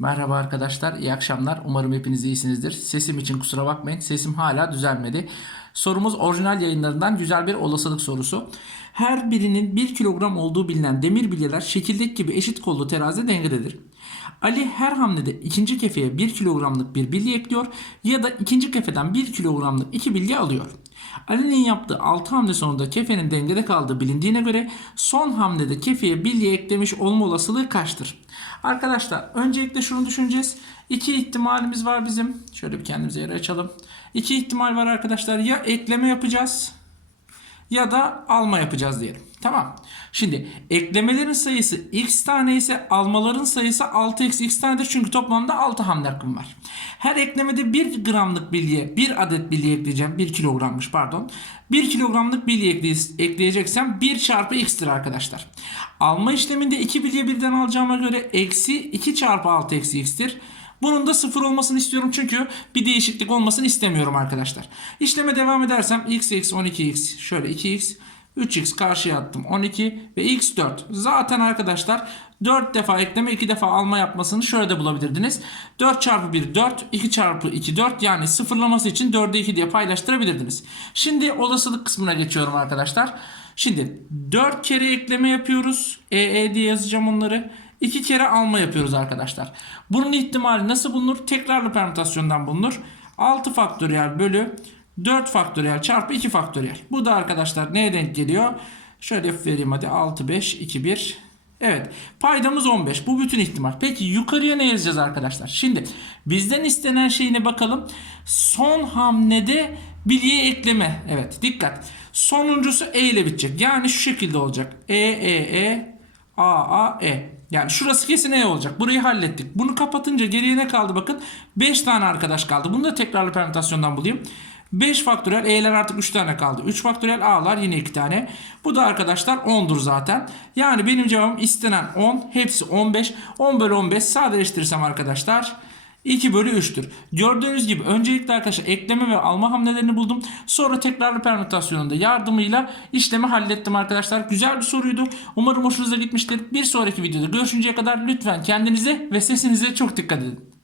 Merhaba arkadaşlar, iyi akşamlar. Umarım hepiniz iyisinizdir. Sesim için kusura bakmayın, sesim hala düzelmedi. Sorumuz orijinal yayınlarından güzel bir olasılık sorusu. Her birinin 1 kilogram olduğu bilinen demir bilyeler şekildeki gibi eşit kollu terazide dengededir. Ali her hamlede ikinci kefeye 1 kilogramlık bir bilye ekliyor ya da ikinci kefeden 1 kilogramlık 2 bilye alıyor. Ali'nin yaptığı 6 hamle sonunda kefenin dengede kaldığı bilindiğine göre son hamlede kefeye bilye eklemiş olma olasılığı kaçtır? Arkadaşlar öncelikle şunu düşüneceğiz. İki ihtimalimiz var bizim. Şöyle bir kendimize yer açalım. İki ihtimal var arkadaşlar. Ya ekleme yapacağız ya da alma yapacağız diyelim. Tamam. Şimdi eklemelerin sayısı x tane ise almaların sayısı 6x x tanedir. Çünkü toplamda 6 hamle hakkım var. Her eklemede 1 gramlık bilye, 1 adet bilye ekleyeceğim. 1 kilogrammış pardon. 1 kilogramlık bilye ekleye- ekleyeceksem 1 çarpı x'tir arkadaşlar. Alma işleminde 2 bilye birden alacağıma göre eksi 2 çarpı 6 eksi x'tir. Bunun da sıfır olmasını istiyorum çünkü bir değişiklik olmasını istemiyorum arkadaşlar. İşleme devam edersem x eksi 12x şöyle 2x 3x karşıya attım 12 ve x 4. Zaten arkadaşlar 4 defa ekleme 2 defa alma yapmasını şöyle de bulabilirdiniz. 4 çarpı 1 4 2 çarpı 2 4 yani sıfırlaması için 4'e 2 diye paylaştırabilirdiniz. Şimdi olasılık kısmına geçiyorum arkadaşlar. Şimdi 4 kere ekleme yapıyoruz. EE diye yazacağım onları. 2 kere alma yapıyoruz arkadaşlar. Bunun ihtimali nasıl bulunur? Tekrarlı permütasyondan bulunur. 6 faktöriyel bölü 4 faktöriyel çarpı 2 faktöriyel. Bu da arkadaşlar neye denk geliyor? Şöyle vereyim hadi 6 5 2 1 Evet paydamız 15 bu bütün ihtimal. Peki yukarıya ne yazacağız arkadaşlar? Şimdi bizden istenen şeyine bakalım. Son hamlede bilye ekleme. Evet dikkat. Sonuncusu E ile bitecek. Yani şu şekilde olacak. E E E A A E. Yani şurası kesin E olacak. Burayı hallettik. Bunu kapatınca geriye ne kaldı bakın. 5 tane arkadaş kaldı. Bunu da tekrarlı permütasyondan bulayım. 5 faktöriyel E'ler artık 3 tane kaldı. 3 faktöriyel A'lar yine 2 tane. Bu da arkadaşlar 10'dur zaten. Yani benim cevabım istenen 10. Hepsi 15. 10 bölü 15 sadeleştirirsem arkadaşlar 2 bölü 3'tür. Gördüğünüz gibi öncelikle arkadaşlar ekleme ve alma hamlelerini buldum. Sonra tekrarlı permütasyonunda yardımıyla işlemi hallettim arkadaşlar. Güzel bir soruydu. Umarım hoşunuza gitmiştir. Bir sonraki videoda görüşünceye kadar lütfen kendinize ve sesinize çok dikkat edin.